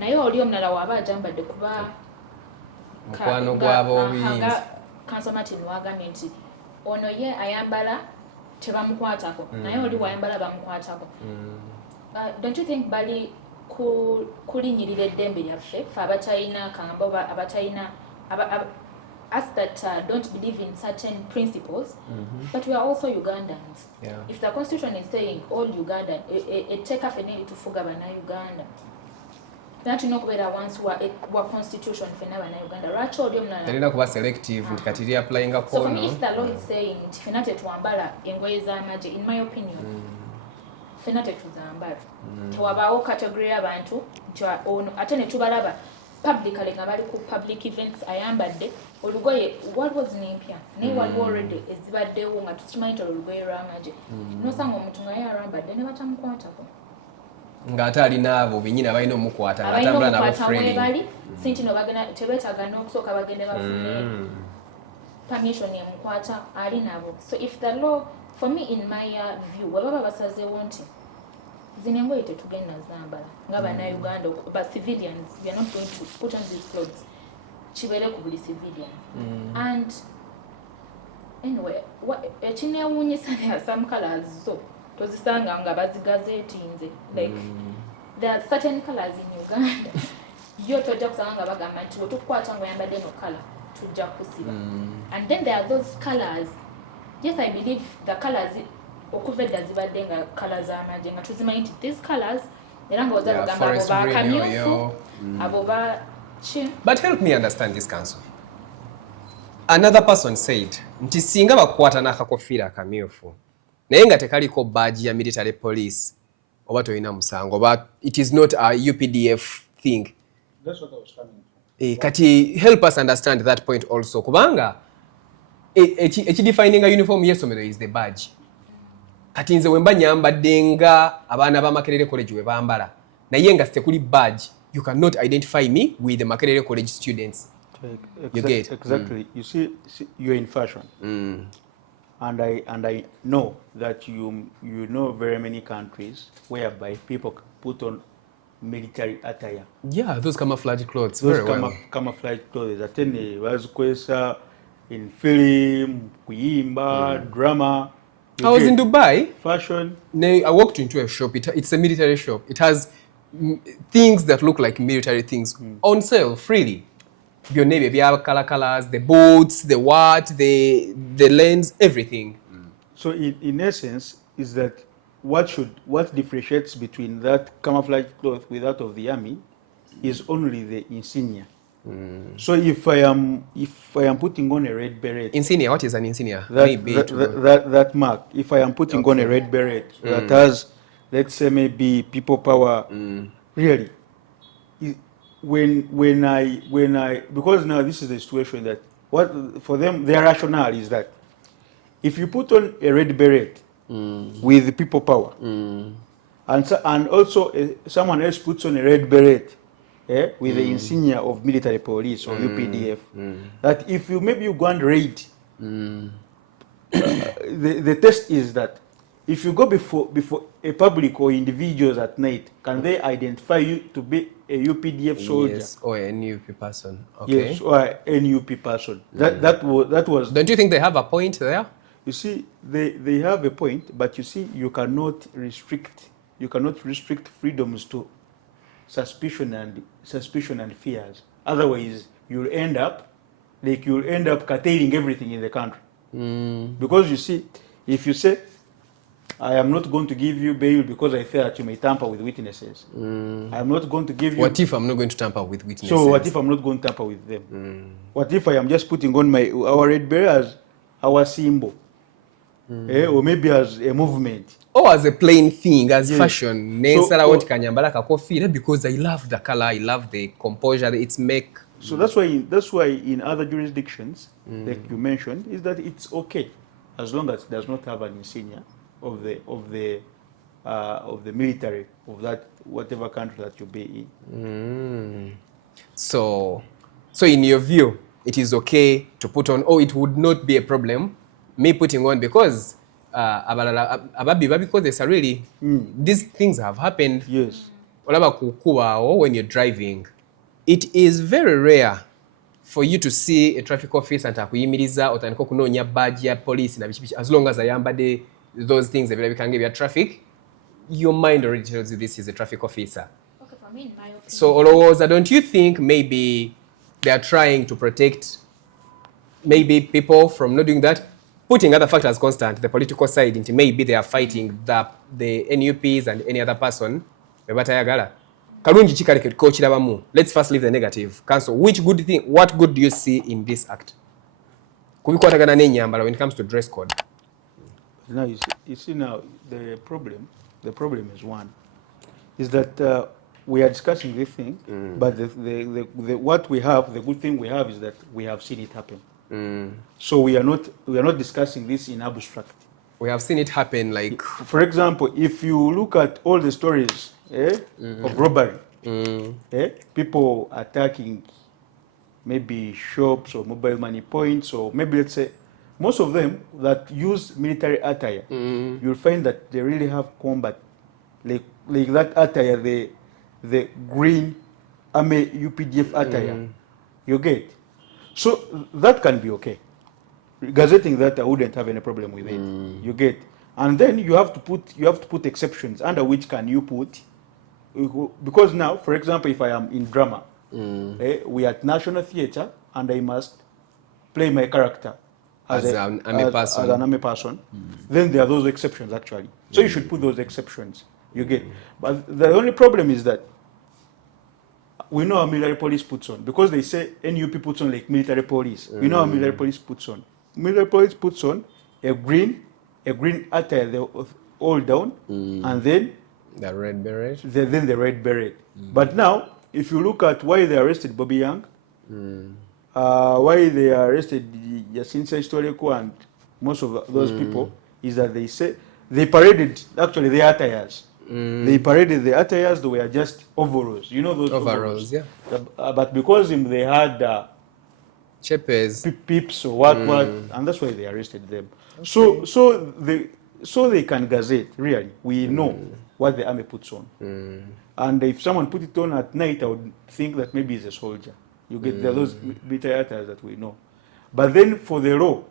naye oli omulala waba ajambadde kuba mukwano gwabo Council Martin wagambye nti ono ye ayambala tebamukwatako naye oli wayambala bamukwatako. Don't you think bali kulinyirira eddembe lyaffe fe abatalina kamba abatalina us that don't believe in certain principles, but we are also Ugandans. If the constitution is saying all Ugandan, it take off to fuga bana Uganda. That you know whether once wa constitution fena bana Uganda. Racho odi omulala. Talina kuba selective ntikatiri applying a So for me, if the law is saying fena tetuambala engoye z'amagye, in my opinion, fena tetuzambala. Tewabaawo category y'abantu ono ate ne tubalaba publicly nga bali ku public events ayambadde olugoye waliwo zinimpya naye waliwo already ezibaddewo nga tukimanyi nti olugoye lw'amagye nosanga omuntu nga yayambadde ne batamukwatako ng'ate alina abo bennyini abalina omukwata ng'atambula nabo friendly bali sinti no bagenda tebeetaaga n'okusooka bagende bafune permission emukwata ali nabo. So if the law, for me in my view, wababa basazeewo nti zino engoye tetugenda zambala nga bannayuganda but civilians, we are not going to put on these clothes kibeere ku buli civilian. And anyway ekineewuunyisa ne some colors zo tozisanga nga bazigazeetinze like there are certain colors in Uganda yo tojja kusanga nga bagamba nti wetukukwata ng'oyambadde no color tujja kusiba. And then there are those colors, yes I believe the colors okuva edda zibadde nga colors z'amagye nga tuzimanyi nti these colors era nga oza kugamba abo bakamyufu abo ba chi. But help me understand this, council. Another person said nti singa bakwata n'akakofiira akamyufu naye nga tekaliko badge ya military police oba toyina musango oba it is not a UPDF thing. That's what I was coming to. Kati help us understand that point also kubanga ekidefininga uniform y'essomero is the badge. Kati nze wemba nyambadde nga abaana ba Makerere College we bambala naye nga tekuli badge, you cannot identify me with the Makerere College students. You get exactly. You see you're in fashion. And I know that you know very many countries whereby people put on military attire. Yeah, those camouflage clothes. Those camouflage clothes. Atene bazikozesa in film, kuyimba, drama. I was in Dubai. Fashion. I walked into a shop. It's a military shop. It has things that look like military things on sale freely. Your navy, colors, the boots, the what, the lens, everything. So in essence, is that what differentiates between that camouflage cloth with that of the army is only the insignia. So if I am putting on a red beret, insignia, what is an insignia? That mark. If I am putting on a red beret that has, let's say maybe people power, really. When I because now this is the situation that what for them their rationale is that if you put on a red beret with the people power and also someone else puts on a red beret with the insignia of military police or UPDF, that if you maybe you go and raid, the test is that if you go before a public or individuals at night, can they identify you to be a UPDF soldier? Yes, or a NUP person. Okay. Yes, or a NUP person. That was. Don't you think they have a point there? You see, they have a point, but you see, you cannot restrict freedoms to suspicion and fears. Otherwise, you'll end up curtailing everything in the country. Because you see, if you say, I am not going to give you bail because I fear that you may tamper with witnesses. I am not going to give you... What if I'm not going to tamper with witnesses? So what if I'm not going to tamper with them? What if I am just putting on our red beret as our symbol? Or maybe as a movement? Or as a plain thing, as fashion. Because I love the color, I love the composure, its make. So that's why in other jurisdictions, like you mentioned, is that it's okay as long as it does not have an insignia of the military of that whatever country that you be in. So in your view, it is okay to put on, or it would not be a problem me putting on because because there's a really these things have happened. Yes. olaba kukubawo when you're driving, it is very rare for you to see a traffic officer ntakuyimiriza otandika okunoonya badge ya police na biki as long as ayambadde those things ebirabika bya traffic, your mind already tells you this is a traffic officer. Okay, for me, in my opinion. So olowooza, don't you think maybe they are trying to protect maybe people from not doing that, putting other factors constant, the political side, into maybe they are fighting the NUPs and any other person bebatayagala kalungi kikaleke tukokirabamu. Let's first leave the negative. Council, what good do you see in this act kubikwatagana n'ennyambala when it comes to dress code? Now you see now the problem is one is that we are discussing this thing, but what we have, the good thing we have is that we have seen it happen. So we are not discussing this in abstract. We have seen it happen, like, for example, if you look at all the stories of robbery, people attacking maybe shops or mobile money points, or maybe let's say most of them that use military attire, you'll find that they really have combat, like that attire, the green army UPDF attire. You get? So that can be okay. Gazetting that, I wouldn't have any problem with it. You get? And then you have to put exceptions under which can you put, because now, for example, if I am in drama, we are at National Theatre and I must play my character as an army person, then there are those exceptions actually. So you should put those exceptions. You get? But the only problem is that we know how military police puts on, because they say NUP puts on like military police. We know how military police puts on. Military police puts on a green attire, they all down, and then the red beret. Then the red beret. But now, if you look at why they arrested Bobby Young, why they arrested Yacinta Historico and most of those people, is that they say they paraded actually the attires. They paraded the attires. They were just overalls. You know those overalls, yeah. But because they had cheppers, pips or what, and that's why they arrested them. Okay. So they can gazette. Really, we know what the army puts on. And if someone put it on at night, I would think that maybe he's a soldier. You get there are those military attires that we know. But then for the law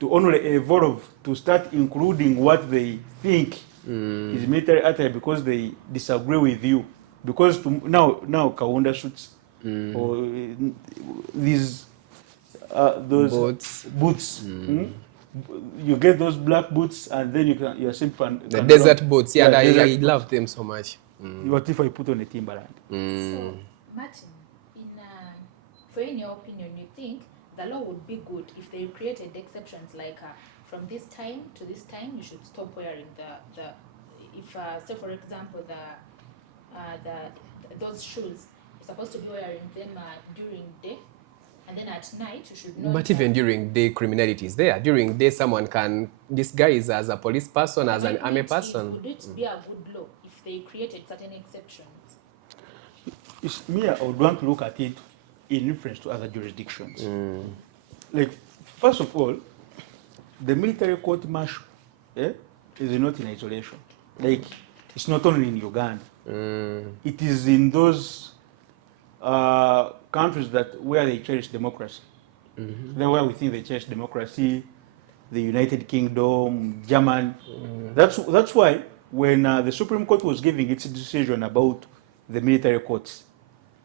to only evolve to start including what they think is military attire because they disagree with you, because now Kaunda shoots or these those boots. You get those black boots, and then you're simply the desert boots. Yeah, I love them so much. What if I put on a Timberland? So, Martin, in your opinion, you think the law would be good if they created exceptions like from this time to this time you should stop wearing if say for example those shoes you're supposed to be wearing them during day, and then at night you should not. But even during day, criminality is there. During day, someone can disguise as a police person, as an army person. Would it be a good law if they created certain exceptions? I would want to look at it in reference to other jurisdictions. Like, first of all, the military court martial is not in isolation. Like, it's not only in Uganda. It is in those countries where they cherish democracy. Where we think they cherish democracy, the United Kingdom, Germany. That's why when the Supreme Court was giving its decision about the military courts,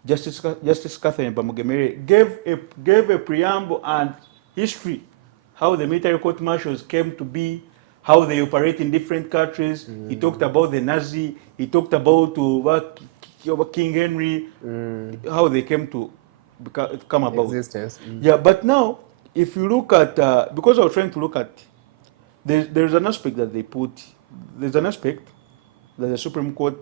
Justice Catherine Bamugemere gave a preamble and history, how the military court martials came to be, how they operate in different countries. He talked about the Nazi. He talked about King Henry, how they came to come about. Existence. Yeah, but now, if you look at, because I was trying to look at, there's an aspect that they put, there's an aspect that the Supreme Court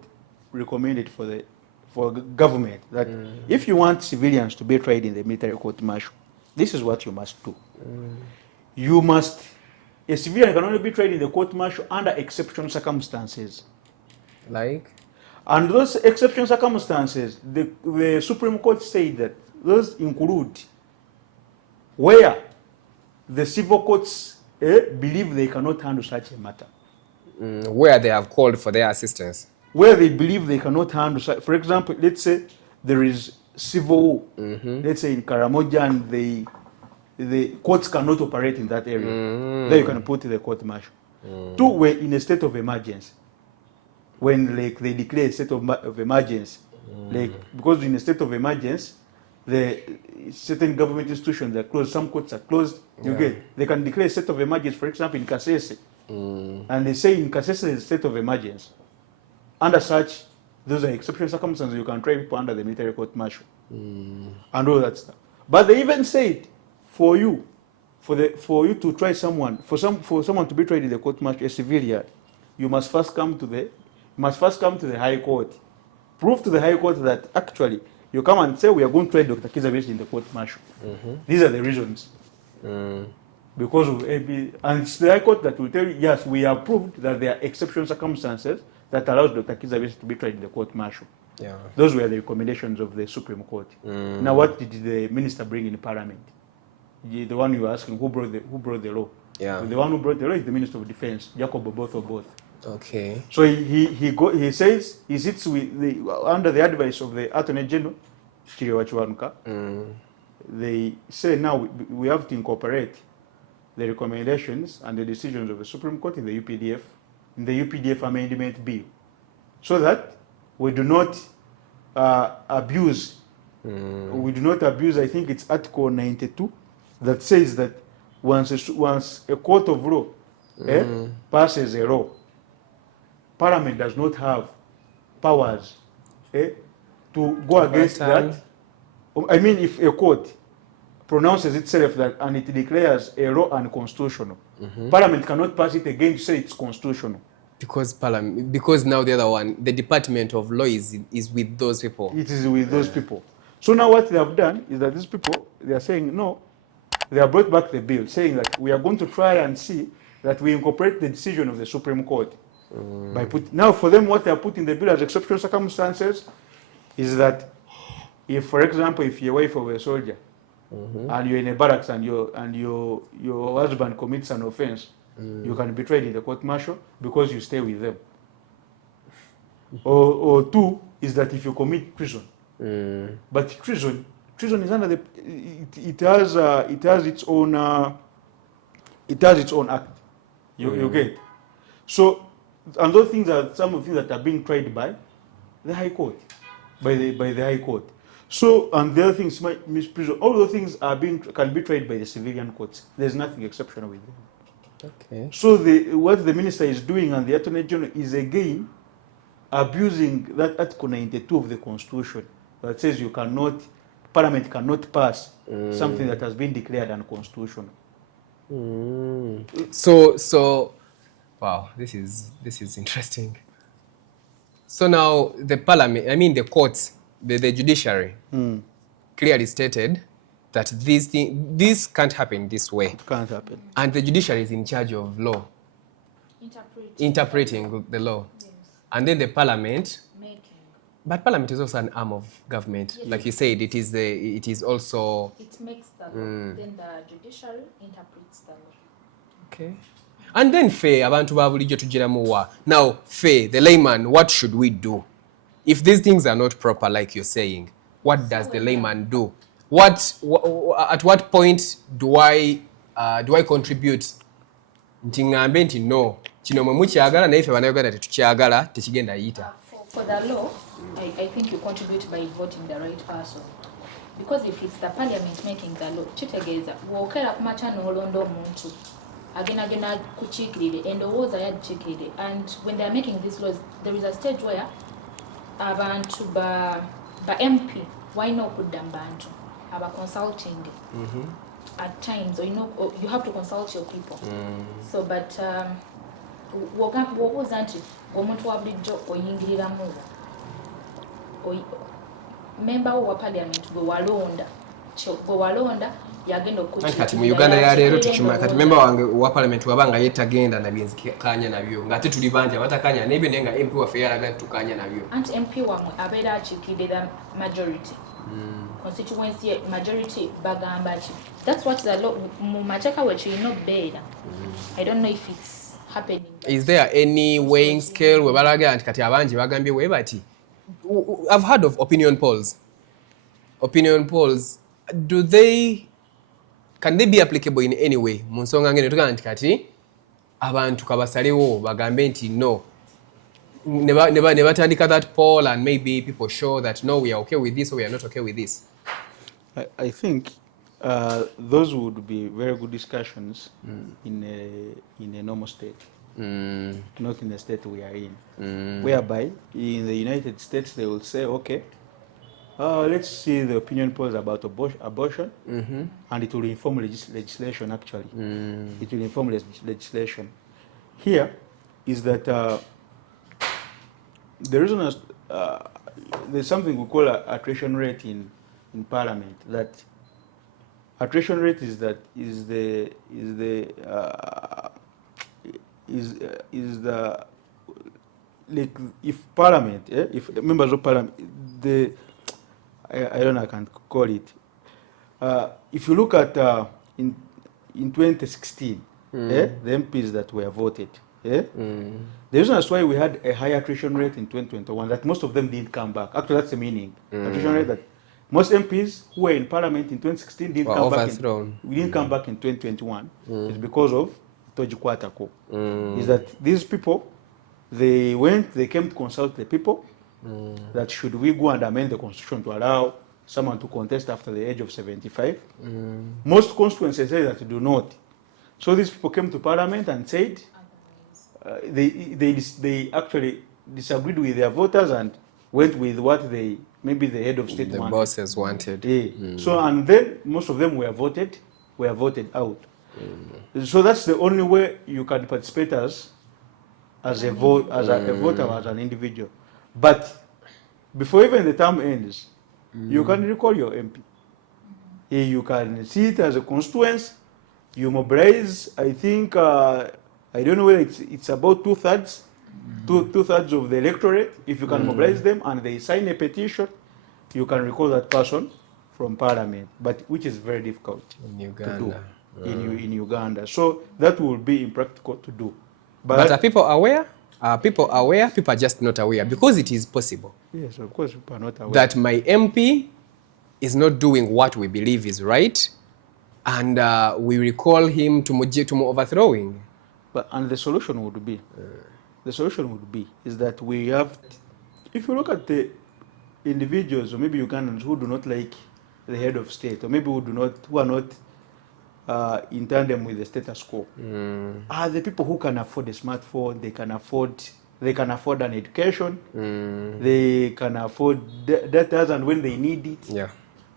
recommended for government, that if you want civilians to be tried in the military court martial, this is what you must do. A civilian can only be tried in the court martial under exceptional circumstances. Like? And those exceptional circumstances, the Supreme Court said that those include where the civil courts believe they cannot handle such a matter. Where they have called for their assistance. where they believe they cannot handle. For example, let's say there is civil war. Let's say in Karamoja, and the courts cannot operate in that area. There you can put the court martial. 2, were in a state of emergency. When like they declare a state of emergency, like because in a state of emergency, the certain government institutions are closed, some courts are closed. You get, they can declare a state of emergency. For example, in Kasese, and they say in Kasese is a state of emergency. Under such, those are exceptional circumstances. You can try people under the military court martial and all that stuff. But they even said for you to try someone, for someone to be tried in the court martial, a civilian, you must first come to the High Court, prove to the High Court that actually you come and say we are going to try Dr. Kizza Besigye in the court martial. These are the reasons. Because of AB, and it's the High Court that will tell you, yes, we have proved that there are exceptional circumstances that allows Dr. Kizza Besigye to be tried in the court martial. Those were the recommendations of the Supreme Court. Now, what did the minister bring in Parliament? The one you were asking, who brought the law? The one who brought the law is the Minister of Defense, Jacob Oboth. Okay. So he says he sits with under the advice of the Attorney General, Chiriwa Chiwanuka. They say now we have to incorporate the recommendations and the decisions of the Supreme Court in the UPDF Amendment Bill, so that we do not abuse. We do not abuse. I think it's Article 92 that says that once a court of law passes a law, Parliament does not have powers to go against that. I mean, if a court pronounces itself that and it declares a law unconstitutional, Parliament cannot pass it again to say it's constitutional. Because now the other one, the Department of Law is with those people. It is with those people. So now what they have done is that these people, they are saying no. They have brought back the bill, saying that we are going to try and see that we incorporate the decision of the Supreme Court. Now, for them, what they are putting in the bill as exceptional circumstances is that if, for example, if you're a wife of a soldier and you're in a barracks and your husband commits an offense, you can be tried in the court martial because you stay with them. Or 2 is that if you commit treason, but treason is under the it has its own act. You get. So, and those things are some of the things that are being tried by the High Court, by the High Court. So, and the other things, misprision, all those things can be tried by the civilian courts. There's nothing exceptional with them. Okay. So what the minister is doing and the Attorney General is again abusing that Article 92 of the Constitution that says Parliament cannot pass something that has been declared unconstitutional. So, wow, this is interesting. So now the Parliament, I mean the courts, the judiciary, clearly stated that this can't happen this way. It can't happen. And the judiciary is in charge of law. Interpreting the law. Yes. And then the Parliament. But Parliament is also an arm of government. Yes, like you said, it is also. It makes the law. Then the judiciary interprets the law. Okay. And then abantu babulijjo tugiramuwa. Now, the layman, what should we do? If these things are not proper, like you're saying, what does the layman do? At what point do I contribute? Nti ngambe nti no. Kino mwe mukyagala naye ffe bannayuganda tetukyagala tekigenda yita. For the law, I think you contribute by voting the right person. Because if it's the Parliament making the law, kitegeeza bw'okera ku makya n'olonda omuntu agenda kukiikirire endowooza yagikiikirire. And when they are making these laws, there is a stage where abantu ba MP wayina okudda mu bantu aba consulting at times, or you have to consult your people. So but wobuuza nti omuntu wa bulijjo oyingiriramu member wa Parliament gwe walonda yagenda okukiikirira. Kati mu Uganda ya leero tukimanya kati member wange wa Parliament wabanga yetagenda na byenzikanya nabyo ngate tuli banja batakanya nebyo nenga MP waffe yalaga tukanya nabyo. Anti MP wamwe abeera akiikirira majority. Constituency majority bagamba ki. That's what the law mu mateeka we kirina okubeera. I don't know if it's happening. Is there any weighing scale where balaga nti kati abangi bagambye we bati? I've heard of opinion polls. Opinion polls, can they be applicable in any way? Mu nsonga ngeno tugaa nti kati abantu kabasalewo bagambe nti no. Ne batandika that poll and maybe people show that no, we are okay with this or we are not okay with this. I think those would be very good discussions in a normal state, not in the state we are in, whereby in the United States they will say, okay, let's see the opinion polls about abortion, and it will inform legislation actually. It will inform legislation. Here is that the reason there's something we call attrition rate in Parliament. That attrition rate is the like if Parliament, if the members of Parliament, I don't know, I can't call it. If you look at in 2016, the MPs that were voted, the reason that's why we had a high attrition rate in 2021, that most of them didn't come back. Actually, that's the meaning. Attrition rate that most MPs who were in Parliament in 2016 didn't come back. We didn't come back in 2021. It's because of Tojikwatako. Is that these people, they came to consult the people that should we go and amend the constitution to allow someone to contest after the age of 75. Most constituencies say that do not. So these people came to Parliament and said they actually disagreed with their voters and went with what maybe the head of state wanted. The bosses wanted. So and then most of them were voted out. So that's the only way you can participate as a voter, as an individual. But before even the term ends, you can recall your MP. You can see it as a constituency. You mobilize, I think, I don't know whether it's about two-thirds of the electorate. If you can mobilize them and they sign a petition, you can recall that person from Parliament, but which is very difficult in Uganda. To do in Uganda. So that will be impractical to do. But are people aware? Are people aware? People are just not aware because it is possible. Yes, of course, people are not aware. That my MP is not doing what we believe is right, and we recall him to overthrowing. And the solution would be, is that we have, if you look at the individuals or maybe Ugandans who do not like the head of state, or maybe who are not in tandem with the status quo, are the people who can afford a smartphone, they can afford an education, they can afford data, and when they need it,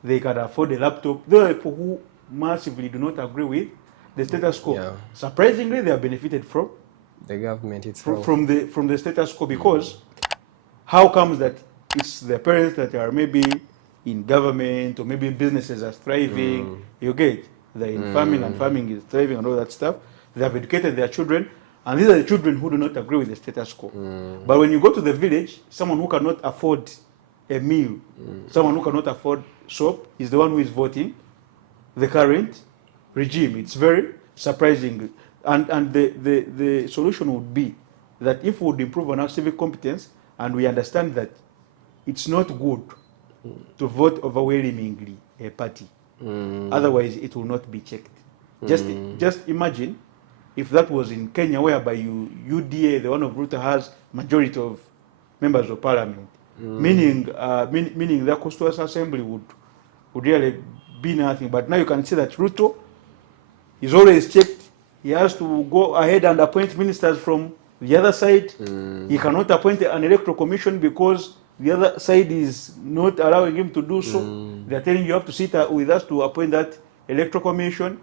they can afford a laptop. Those are people who massively do not agree with the status quo. Surprisingly, they are benefited from the government itself, from the status quo, because how comes that it's the parents that are maybe in government or maybe businesses are thriving, you get, they're in farming and farming is thriving and all that stuff. They have educated their children, and these are the children who do not agree with the status quo. But when you go to the village, someone who cannot afford a meal, someone who cannot afford soap is the one who is voting the current regime. It's very surprising. And the solution would be that if we would improve on our civic competence and we understand that it's not good to vote overwhelmingly a party, otherwise it will not be checked. Just imagine if that was in Kenya, whereby UDA, the one of Ruto, has majority of members of parliament, meaning the Constituent Assembly would really be nothing. But now you can see that Ruto is always checked. He has to go ahead and appoint ministers from the other side. He cannot appoint an electoral commission because the other side is not allowing him to do so. They are telling you have to sit with us to appoint that electoral commission.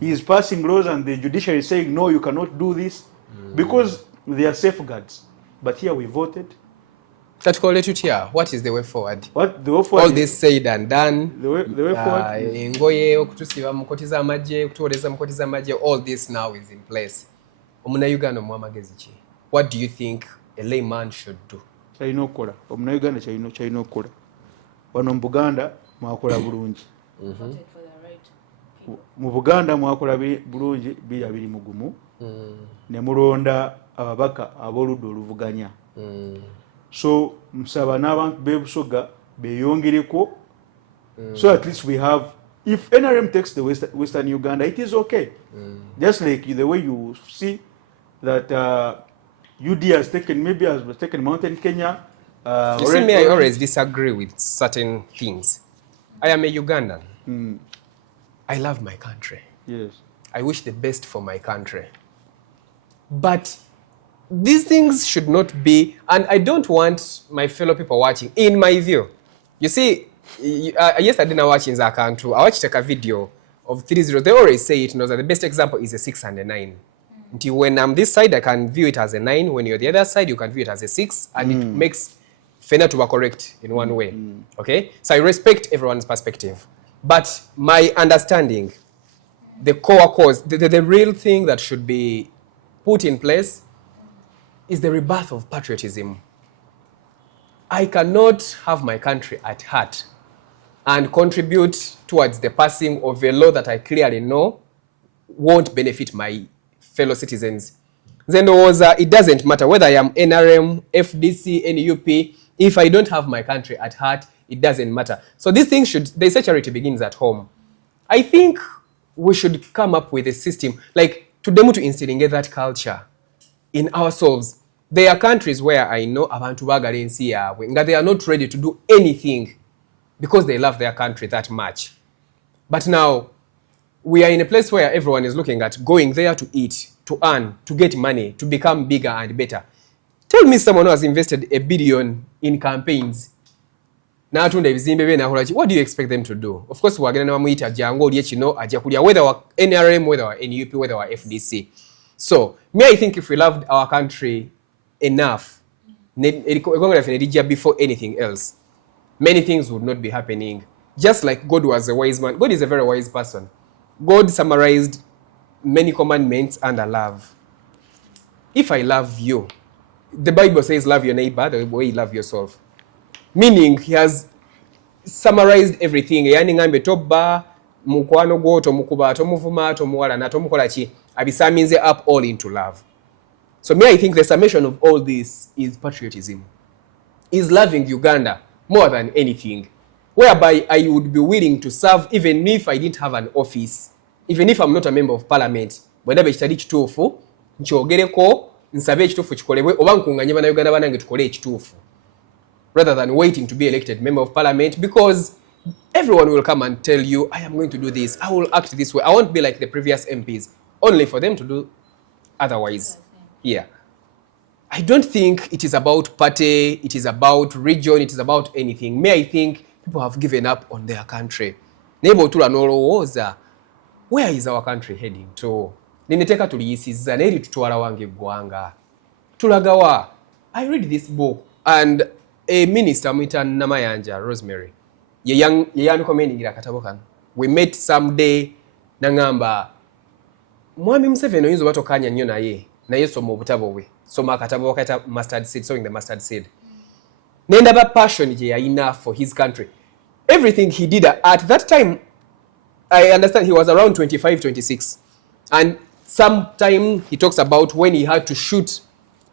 He is passing laws and the judiciary is saying, no, you cannot do this, because they are safeguards. But here we voted. What is the way forward? What the way forward? All this said and done. The way forward. Engoye okutusiba mu koti z'amagye, kutuwoleza mu koti z'amagye, all this now is in place. Omunnayuganda omwamagezi ki? What do you think a layman should do? Kyalina okukola. Omunnayuganda kyalina okukola. Wano mu Buganda mwakola bulungi. mu Buganda mwakola bulungi 2021 ne mulonda ababaka ab'oludda oluvuganya. So msaba n'abantu b'e Busoga beyongereko, so at least we have, if NRM takes the Western Uganda, it is okay. Just like the way you see that UD has taken, maybe has taken Mountain Kenya. You see me, I always disagree with certain things. I am a Ugandan. I love my country. Yes. I wish the best for my country. But these things should not be, and I don't want my fellow people watching, in my view. You see, yesterday I watched in Zakantu, I watched a video of 3-0. They always say it, that the best example is a 6 and a 9. Until when I'm this side, I can view it as a 9. When you're the other side, you can view it as a 6. And it makes fair to be correct in one way. Okay? So I respect everyone's perspective. But my understanding, the core cause, the real thing that should be put in place is the rebirth of patriotism. I cannot have my country at heart and contribute towards the passing of a law that I clearly know won't benefit my fellow citizens. Then it doesn't matter whether I am NRM, FDC, NUP. If I don't have my country at heart, it doesn't matter. So these things they say charity begins at home. I think we should come up with a system, like to instilling that culture in ourselves. There are countries where I know abantu bagala ensi yaabwe nga they are not ready to do anything because they love their country that much. But now we are in a place where everyone is looking at going there to eat, to earn, to get money, to become bigger and better. Tell me someone who has invested $1 billion in campaigns. What do you expect them to do? Of course, we're going to meet a Jango, whether we're NRM, whether we're NUP, whether we're FDC. So, I think if we loved our country enough, before anything else, many things would not be happening. Just like God was a wise man. God is a very wise person. God summarized many commandments under love. If I love you, the Bible says love your neighbor the way you love yourself. Meaning he has summarized everything. Yani ngambe toba, mukwano gwo, tomukuba, tomuvuma, tomuwala na tomukola ki, abisaminze up all into love. So I think the summation of all this is patriotism. Is loving Uganda more than anything. Whereby I would be willing to serve even if I didn't have an office. Even if I'm not a member of parliament. Whether ekitali kituufu, nkyogereko, nsabe ekituufu kikolebwe, oba nkunganye bana Uganda banange tukole ekituufu. Rather than waiting to be elected member of parliament, because everyone will come and tell you, I am going to do this, I will act this way. I won't be like the previous MPs, only for them to do otherwise. Yeah. I don't think it is about party, it is about region, it is about anything. I think people have given up on their country. Where is our country heading to? Nineteka tuliyisiza na eri tutwala wange gwanga. Tulagawa. I read this book and a minister mwita Namayanja Rosemary. Yeyanu komeningira katabo kano. We met someday nangamba Mwami Museveni oyinza batokanya nnyo naye. Naye soma obutabo bwe. Soma akatabo bakata mustard seed, sowing the mustard seed. Nendaba passion je yayina for his country. Everything he did at that time, I understand he was around 25, 26. And sometime he talks about when he had to shoot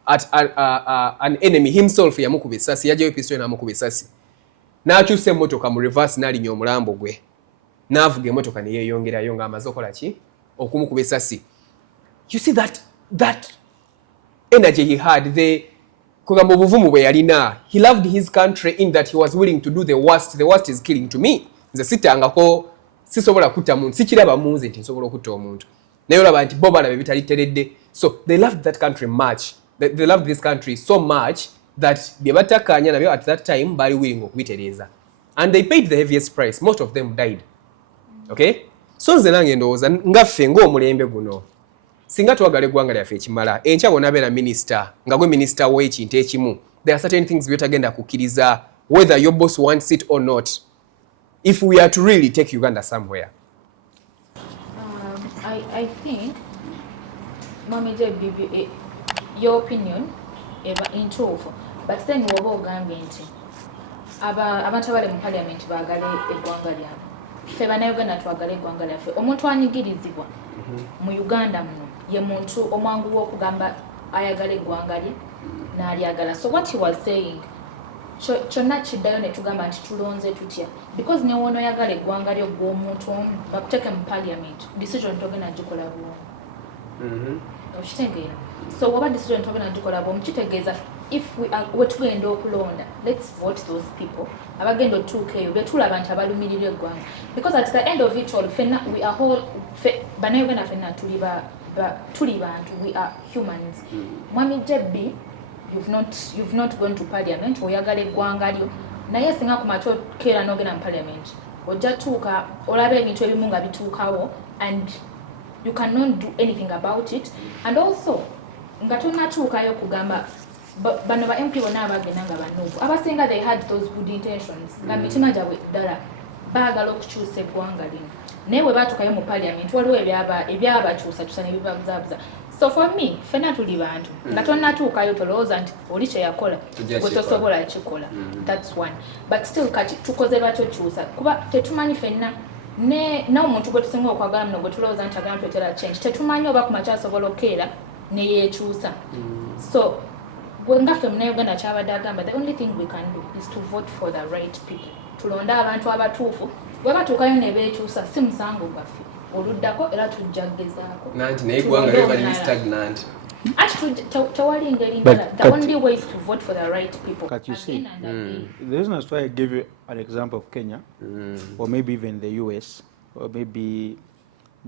at an enemy himself yamukube sasi yaje pistol yamukube sasi. Na achuse motoka mu reverse nali nyo mulambo gwe. Navuge motoka ne yeyongera yonga amazokola ki okumukube sasi. You see that energy he had, the kugamba obuvumu bwe yalina. He loved his country in that he was willing to do the worst. The worst is killing to me. Nze sitangako sisobola kutta muntu sikiraba munze nti nsobola okutta omuntu. Naye olaba nti bo balabe bitaliteredde. So they loved that country much. They loved this country so much that bye batakanya nabyo at that time bali willing okubitereza. And they paid the heaviest price. Most of them died. Okay? So nze nange ndowooza ngaffe ng'omulembe guno. Singa twagala eggwanga lyaffe ekimala, enkya bw'onabeera minisita, nga gwe minisita w'ekintu ekimu, there are certain things by'otagenda kukkiriza, whether your boss wants it or not, if we are to really take Uganda somewhere. I think, Mami J, your opinion in truth, but then woba ogambye nti abantu abali mu parliament baagala eggwanga lyabwe. ffe bannayuganda twagala eggwanga lyaffe. Omuntu anyigirizibwa mu Uganda muno ye muntu omwangu w'okugamba ayagala eggwanga lye n'alyagala. So what he was saying kyonna kiddayo ne tugamba nti tulonze tutya, because ne wono oyagala eggwanga lyo gw'omuntu omu bakuteeke mu parliament, decision togenda gikola bwomu. Okitegeera? So woba decision togenda gikola bwomu kitegeeza if we tugenda okulonda, let's vote those people abagenda otuuka eyo betulaba nti abalumirira eggwanga, because at the end of it all fenna we are whole bannayuganda fenna tuli bantu, we are humans. Mwami Jebbi, you've not gone to parliament oyagala eggwanga lyo naye singa kumato keera n'ogenda mu parliament ojja tuuka olaba ebintu ebimu nga bituukawo and you cannot do anything about it. And also nga tonnatuukayo kugamba bano ba MP bonna abagenda nga banuuvu abasinga they had those good intentions nga mitima gyabwe ddala baagala okukyusa eggwanga lino naye bwe baatuukayo mu parliament waliwo ebyabakyusakyusa ne bibabuzaabuza. So for me fenna tuli bantu nga tonnatuukayo tolowooza nti oli kye yakola gwe tosobola kikola. That's one. But still kati tukoze batyokyusa kuba tetumanyi fenna n'omuntu gwe tusinga okwagala muno gwe tulowooza nti agenda tuleetera change tetumanyi oba kumakya asobola okukeera ne yeekyusa. So bwe ngaffe munnayuganda kyabadde agamba the only thing we can do is to vote for the right people. Tulonde abantu abatuufu bwe batuukayo ne beekyusa si musango gwaffe oluddako era tujja kugezaako nanti naye eggwanga lyo bali stagnant. Tewali ngeri ndala. The only way is to vote for the right people. But you see, the reason that's why I gave you an example of Kenya, or maybe even the US, or maybe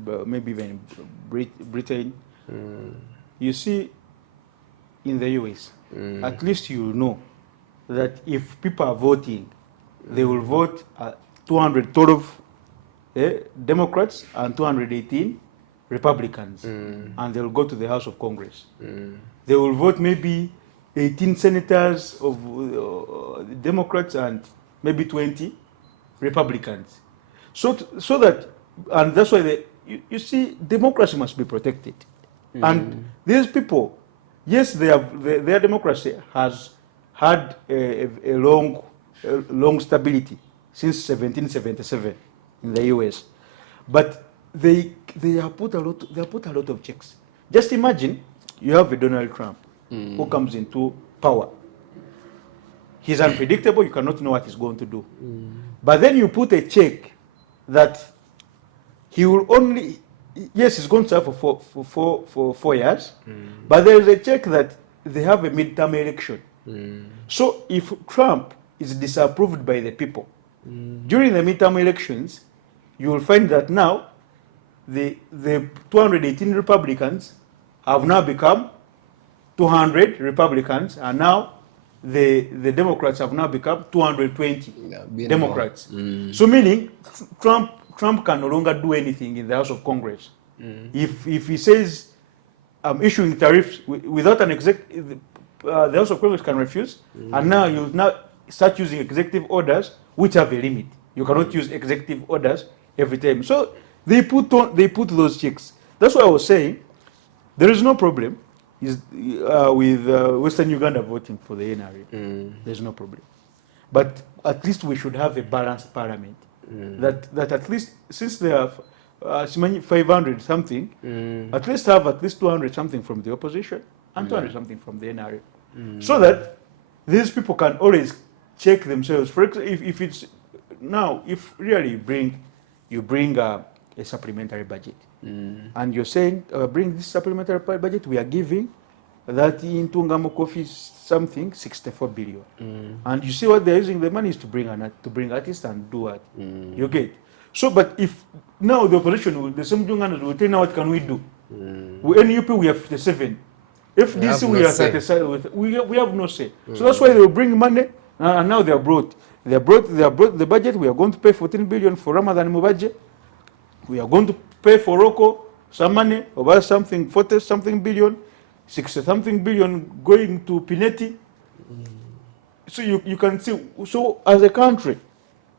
even Britain. You see, in the US, at least you know that if people are voting, they will vote 212 Democrats and 218 Republicans, and they'll go to the House of Congress. They will vote maybe 18 senators of Democrats and maybe 20 Republicans. So that, and that's why you see, democracy must be protected. And these people, yes, their democracy has had a long stability since 1777 in the US, but they have put a lot of checks. Just imagine you have a Donald Trump who comes into power. He's unpredictable. You cannot know what he's going to do. But then you put a check that he will only, yes, he's going to serve for 4 years, but there is a check that they have a midterm election. So if Trump is disapproved by the people during the midterm elections, you will find that now the 218 Republicans have now become 200 Republicans, and now the Democrats have now become 220 Democrats. So meaning Trump can no longer do anything in the House of Congress. If he says I'm issuing tariffs without an executive, the House of Congress can refuse, and now you now start using executive orders which have a limit. You cannot use executive orders every time. So they put those checks. That's why I was saying there is no problem with Western Uganda voting for the NRA. There's no problem. But at least we should have a balanced parliament. That at least, since they have 500 something, at least have at least 200 something from the opposition and 200 something from the NRA. So that these people can always check themselves. For example, if it's now, if really you bring a supplementary budget, and you're saying, bring this supplementary budget, we are giving that in Tungamo Coffee something 64 billion, and you see what they're using the money is to bring artists and do what you get. So, but if now the opposition, the same Junganas will tell now what can we do? We NUP we have 57. If this we are satisfied with, we have no say. So that's why they will bring money, and now they brought the budget. We are going to pay 14 billion for Ramadan Mubaje. We are going to pay for Roko some money, about something 40 something billion, 60 something billion going to Pineti. So you can see. So as a country,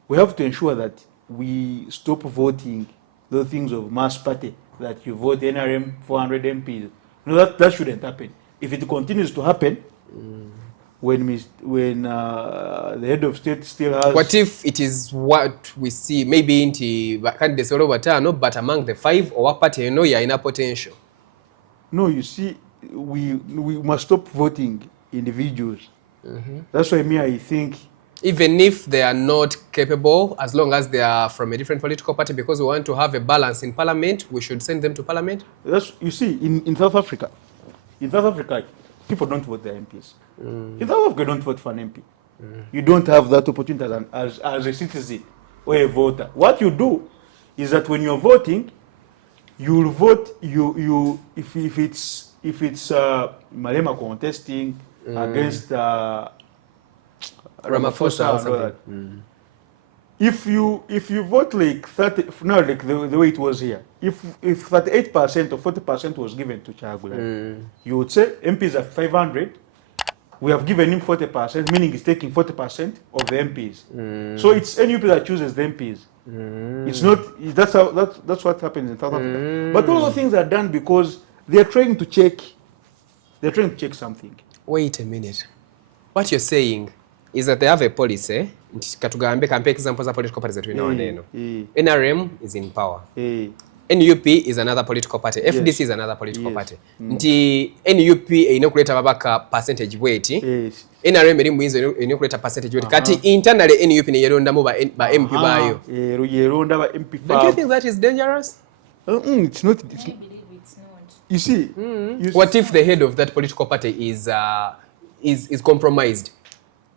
we have to ensure that we stop voting the things of mass party, that you vote NRM 400 MPs. No, that shouldn't happen. If it continues to happen, when the head of state still has. What if it is what we see maybe into candidates all over town, but among the 5 or what party you know you're in a potential? No, you see, we must stop voting individuals. That's why I think. Even if they are not capable, as long as they are from a different political party, because we want to have a balance in parliament, we should send them to parliament? You see, in South Africa, people don't vote their MPs. In South Africa, you don't vote for an MP. You don't have that opportunity as a citizen or a voter. What you do is that when you're voting, you'll vote if it's Malema contesting against Ramaphosa or that. something. If you vote like 30 now, like the way it was here, if 38% or 40% was given to Chagula, you would say MPs are 500. We have given him 40%, meaning he's taking 40% of the MPs. So it's NUP that chooses the MPs. It's not. That's what happens in South Africa. But all the things are done because they're trying to check. They're trying to check something. Wait a minute. What you're saying is that they have a policy. Katugambe kampe examples of political parties that we know. NRM is in power. NUP is another political party. FDC is another political party. Nti NUP inokuleta babaka percentage weight. NRM eri muinzo inokuleta percentage weight. Kati internally NUP ne yeronda mu ba MP bayo. Yeronda ba MP. Do you think that is dangerous? It's not. You see, what if the head of that political party is compromised?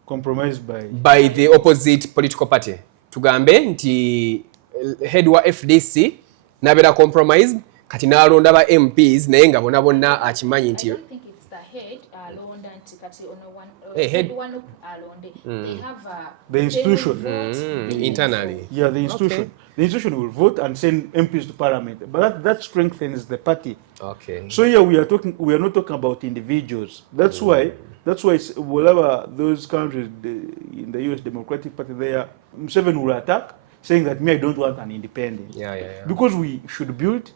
Compromised by the opposite political party. Tugambe nti head wa FDC nabera compromised kati nalonda ba MPs naye nga bonna akimanyi nti. I don't think it's the head alonda nti kati ono one head one alonde. They have the institution internally. Yeah, the institution. Okay. The institution will vote and send MPs to parliament, but that strengthens the party. Okay. So here we are not talking about individuals. That's why whatever those countries in the US Democratic Party there, Museveni will attack, saying that I don't want an independent. Yeah. Because we should build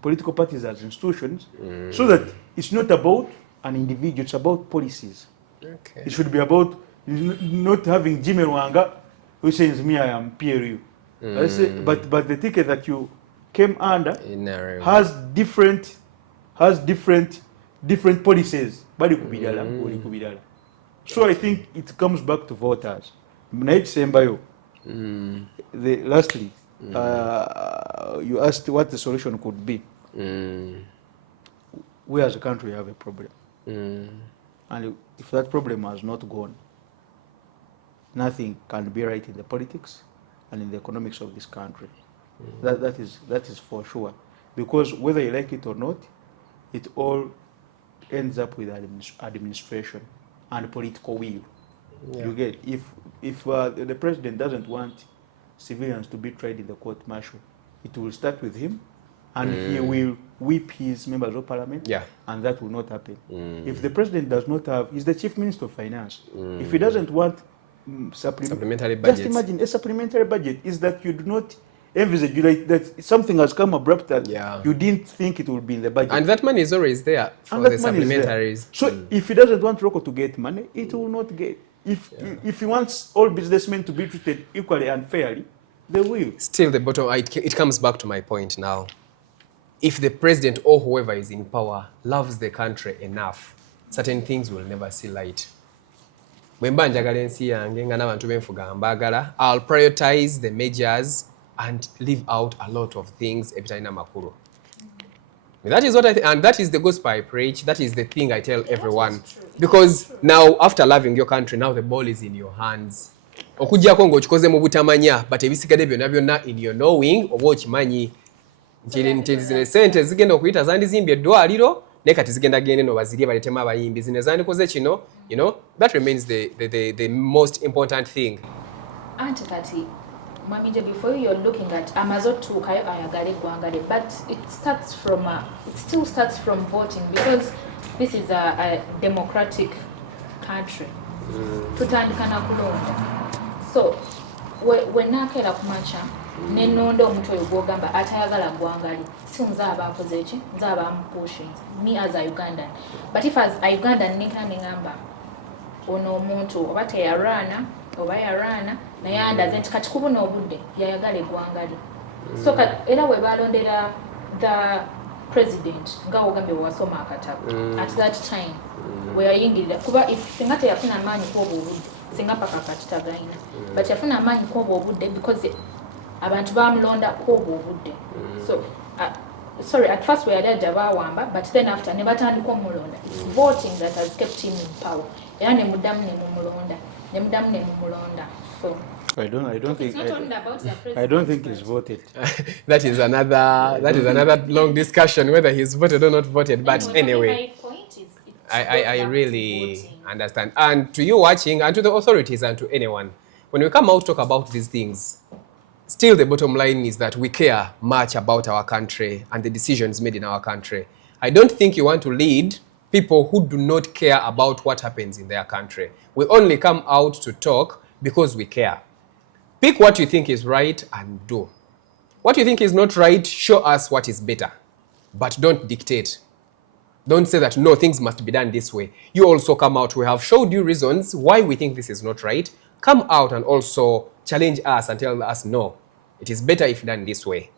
political parties as institutions, so that it's not about an individual, it's about policies. Okay. It should be about not having Jimmy Wanga who says I am PRU. But the ticket that you came under has different policies. So I think it comes back to voters. Lastly, you asked what the solution could be. We as a country have a problem. And if that problem has not gone, nothing can be right in the politics and in the economics of this country. That is for sure. Because whether you like it or not, it all ends up with administration and political will. You get if the president doesn't want civilians to be tried in the court martial, it will start with him, and he will whip his members of parliament, and that will not happen. If the president does not have, he's the chief minister of finance. If he doesn't want supplementary budget, just imagine a supplementary budget is that you do not envisage like that something has come abrupt that you didn't think it would be in the budget, and that money is always there for the supplementaries. So if he doesn't want Roko to get money, it will not get. If he wants all businessmen to be treated equally and fairly, they will. Still, the bottom, it comes back to my point now. If the president or whoever is in power loves the country enough, certain things will never see light. I'll prioritize the measures and leave out a lot of things. That is what I think, and that is the gospel I preach. That is the thing I tell everyone. Because now, after loving your country, now the ball is in your hands. Okujjako ng'okikoze mu butamanya, but ebisigadde byonna byonna in your knowing oba okimanyi. Nti zino sente zigenda okuyita zandizimbye eddwaliro naye kati zigenda gende no bazirye baletemu abayimbi zino zandikoze kino, that remains the most important thing. Anti kati Mamije, before you're looking at amazotuukayo ayagale gwangale, but it still starts from voting, because this is a democratic country. Tutandika na kulonda. So wenakera kumacha nenondo omuntu oyo gwogamba atayagala gwangale, si nzaba akoze ki, nzaba amupushing me as a Ugandan. But if as a Ugandan nekana nengamba ono omuntu oba teyarwana oba yarwana naye andaze nti kati kubuna obudde yayagala eggwanga lye so era we balondera the president nga ogambye wasoma akatabo at that time weyayingirira kuba singa teyafuna amaanyi kwoba obudde singa paka kati tagayina but yafuna amaanyi kwoba obudde because abantu bamulonda kwoba obudde so sorry, at first we had a Java but then after never turned Mulonda. It's voting that has kept him in power. Yani mudam ne Mulonda. So I don't think it's not only about the president. I don't think he's voted. That is another long discussion whether he's voted or not voted. But anyway, my point is I really understand. And to you watching, and to the authorities, and to anyone, when we come out to talk about these things, still the bottom line is that we care much about our country and the decisions made in our country. I don't think you want to lead people who do not care about what happens in their country. We only come out to talk because we care. Pick what you think is right and do. What you think is not right, show us what is better. But don't dictate. Don't say that, no, things must be done this way. You also come out. We have showed you reasons why we think this is not right. Come out and also challenge us and tell us, no, it is better if done this way.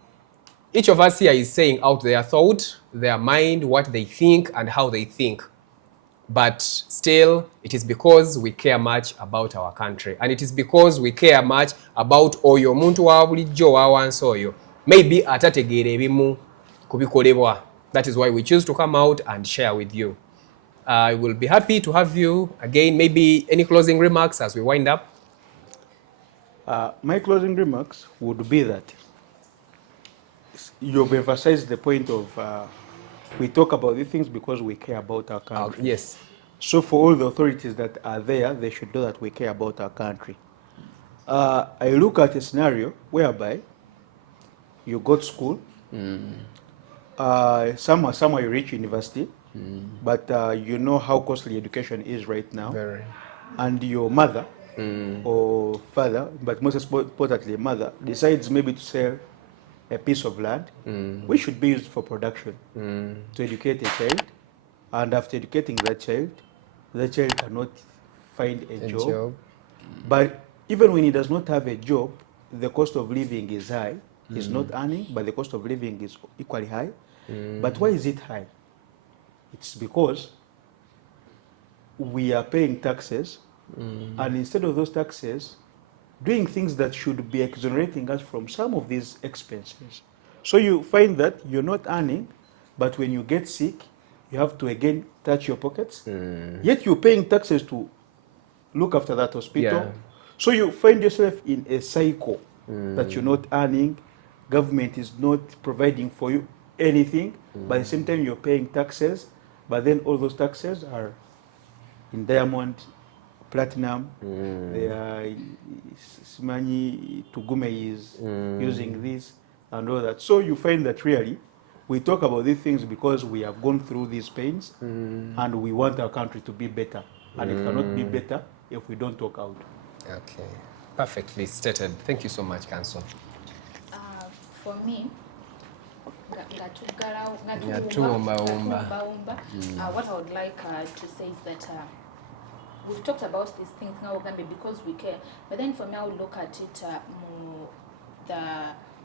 Each of us here is saying out their thought, their mind, what they think and how they think. But still, it is because we care much about our country. And it is because we care much about oyo muntu wa bulijjo wawansi oyo. Maybe atategeera ebimu kubikolebwa. That is why we choose to come out and share with you. I will be happy to have you again. Maybe any closing remarks as we wind up? My closing remarks would be that you've emphasized the point of we talk about these things because we care about our country. Yes. So for all the authorities that are there, they should know that we care about our country. I look at a scenario whereby you go to school, somewhere you reach university, but you know how costly education is right now. Very. And your mother or father, but most importantly mother, decides maybe to sell a piece of land, which should be used for production, to educate a child. And after educating that child cannot find a job. But even when he does not have a job, the cost of living is high. He's not earning, but the cost of living is equally high. But why is it high? It's because we are paying taxes, and instead of those taxes, doing things that should be exonerating us from some of these expenses. So you find that you're not earning, but when you get sick, you have to again touch your pockets. Yet you're paying taxes to look after that hospital. Yeah. So you find yourself in a cycle that you're not earning, government is not providing for you anything, but at the same time you're paying taxes, but then all those taxes are in diamond, platinum, they are Simanyi Tugume is using this and all that. So you find that really we talk about these things because we have gone through these pains and we want our country to be better. And it cannot be better if we don't talk out. Okay, perfectly stated. Thank you so much, Council. For me, what I would like to say is that we've talked about these things now because we care. But then for me, I would look at it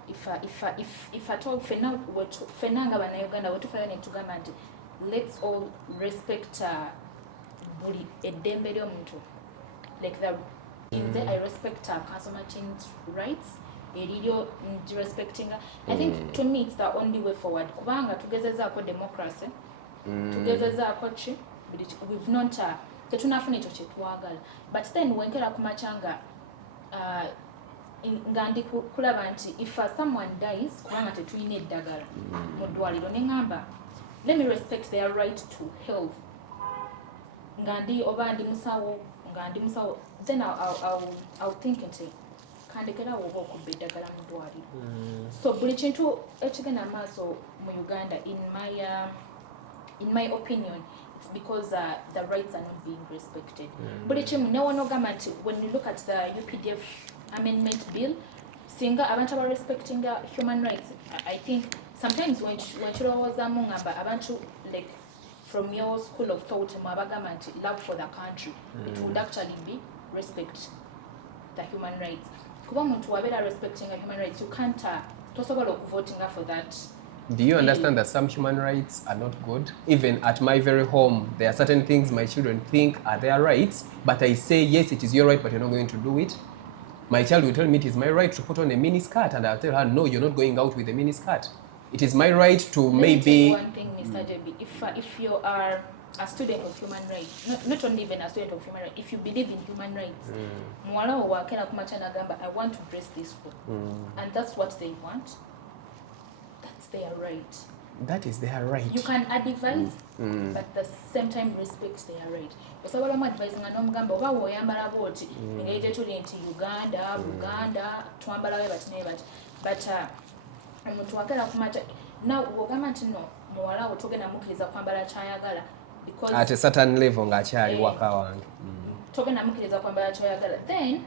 if at all fenanga bana Uganda wetufanya netugamba nti let's all respect buli eddembe ly'omuntu, like the I respect Council Martin's rights. Respecting, I think to me it's the only way forward. Kubanga tugezezaako democracy, tugezezaako ki, we've not tetunafuna ekyo kyetwagala. But then wenkera kumachanga nga ndi kulaba nti if someone dies kubanga tetulina eddagala mu ddwaliro ne ngamba let me respect their right to health. Nga ndi oba ndi musawo, then I'll think nti kandekera oba okubba eddagala mu ddwaliro. So buli kintu ekigenda maaso mu Uganda in my opinion it's because the rights are not being respected. Buli kimu newonogamba nti when you look at the UPDF amendment bill, singa abantu aba respecting the human rights, I think sometimes when kirowoozamu ngamba abantu like from your school of thought, love for the country, it would actually be respect the human rights. Kuba muntu wabera respecting human rights, you can't tosobola voting for that. Do you understand that some human rights are not good? Even at my very home, there are certain things my children think are their rights, but I say, yes, it is your right, but you're not going to do it. My child will tell me it is my right to put on a mini skirt, and I'll tell her, no, you're not going out with a mini skirt. It is my right to Let maybe... me tell you one thing, Mr. Debbie. If you are a student of human rights, not only even a student of human rights, if you believe in human rights, I want to dress this way, and that's what they want, that's their right. That is their right. You can advise, but at the same time respect their right. Osobola mu advising n'omugamba oba woyambala bwoti engeri gye tuli nti Uganda twambala we bati ne bati, but omuntu wakera kumacha now wogamba nti no muwala wo togenda mukkiriza kwambala kyayagala because at a certain level ng'akyali waka wange togenda mukkiriza kwambala kyayagala, then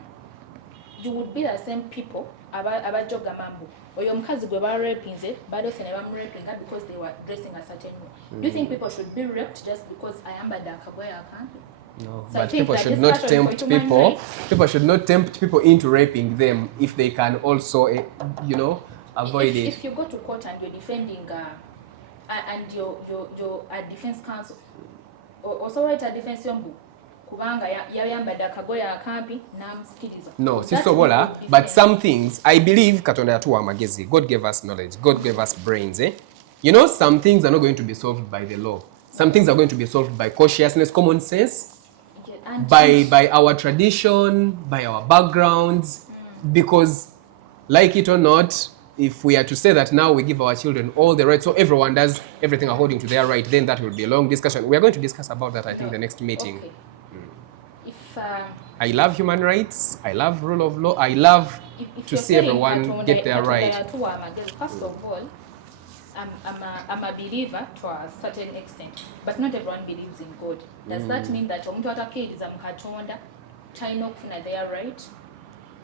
you would be the same people abajoga mambo oyo omukazi gwe barapinze badose ne bamurapinga because they were dressing a certain way. Do you think people should be raped just because ayambadde akagoye akampi? No, So but people should not tempt people. People should not tempt people into raping them if they can also, avoid it. If you go to court and you're defending, and you're a defense counsel, also write a defense yombu. Kubanga yayambadde akagoye akampi n'amusikiriza. No, sisobola, but some things, I believe Katonda yatuwa amagezi. God gave us knowledge. God gave us brains. Some things are not going to be solved by the law. Some things are going to be solved by consciousness, common sense, by our tradition, by our backgrounds. Because, like it or not, if we are to say that now we give our children all the rights, so everyone does everything according to their right, then that will be a long discussion. We are going to discuss about that, I think, the next meeting. Okay. I love human rights. I love rule of law. I love to see everyone get their right. First of all, I'm a believer to a certain extent, but not everyone believes in God. Does that mean that omuntu atakkiriza mu Katonda talina okufuna their right?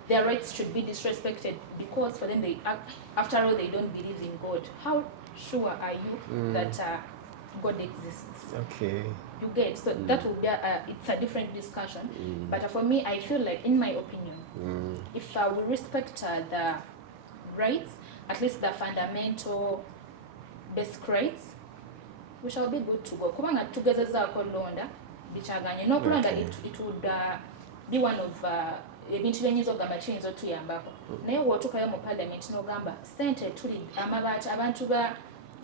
Their rights should be disrespected because for them after all they don't believe in God. How sure are you that God exists? Okay. You get, so that will be it's a different discussion. But for me, I feel like, in my opinion, if we respect the rights, at least the fundamental basic rights, we shall be good to go. Kubanga together zako londa bichaganye no kulonda it would be one of ebintu byenyizo gamba kiyinza otuyambako naye wotukayo mu parliament n'ogamba sente tuli amabaati abantu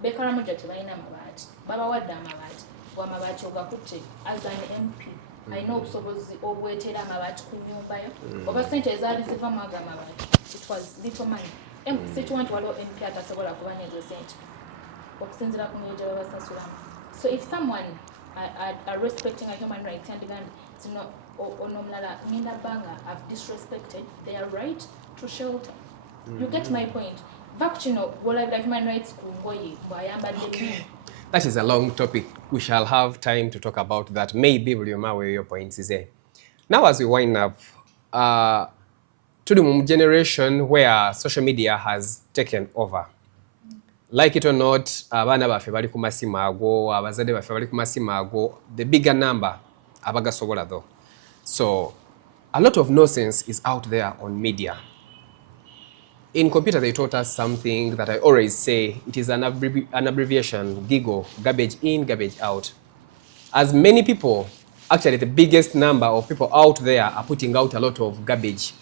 bekaramoja tebalina amabaati babawadde amabaati wamabaati ogakutte as an MP alina obusobozi obwetera amabaati ku nyumbayo oba sente ezaali ziva mu ago amabaati it was little money situwanti waliwo MP atasobola kubanya ezo sente okusinziira ku myoyo gye babasasulamu. So if someone are respecting a human rights and onomulala ngenda banga have disrespected their right to shelter. You get my point. Vakchino wolabira human rights ku ngoye mbwayambadde. That is a long topic. We shall have time to talk about that. Maybe where your points is there. Now as we wind up, to the generation where social media has taken over. Like it or not, abana baffe bali ku masimu ago, abazadde baffe bali ku masimu ago, the bigger number abagasobola though. So a lot of nonsense is out there on media. In computer they taught us something that I always say, it is an abbreviation, GIGO, garbage in, garbage out. As many people, actually the biggest number of people out there are putting out a lot of garbage.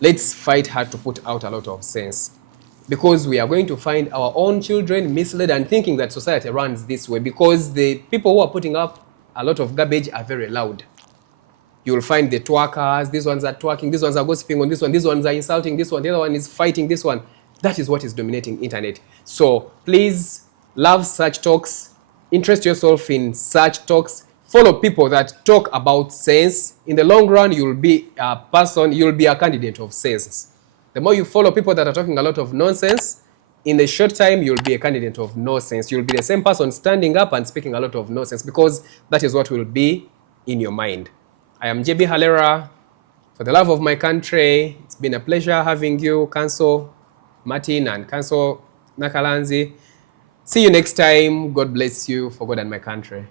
Let's fight hard to put out a lot of sense. Because we are going to find our own children misled and thinking that society runs this way, because the people who are putting up a lot of garbage are very loud. You'll find the twerkers, these ones are twerking, these ones are gossiping on this one, these ones are insulting this one, the other one is fighting this one. That is what is dominating internet. So please love such talks, interest yourself in such talks, follow people that talk about sense. In the long run, you'll be a person, you'll be a candidate of sense. The more you follow people that are talking a lot of nonsense, in the short time, you'll be a candidate of nonsense. You'll be the same person standing up and speaking a lot of nonsense, because that is what will be in your mind. I am JB Halera. For the love of my country, it's been a pleasure having you, Council Martin and Council Nakalanzi. See you next time. God bless you for God and my country.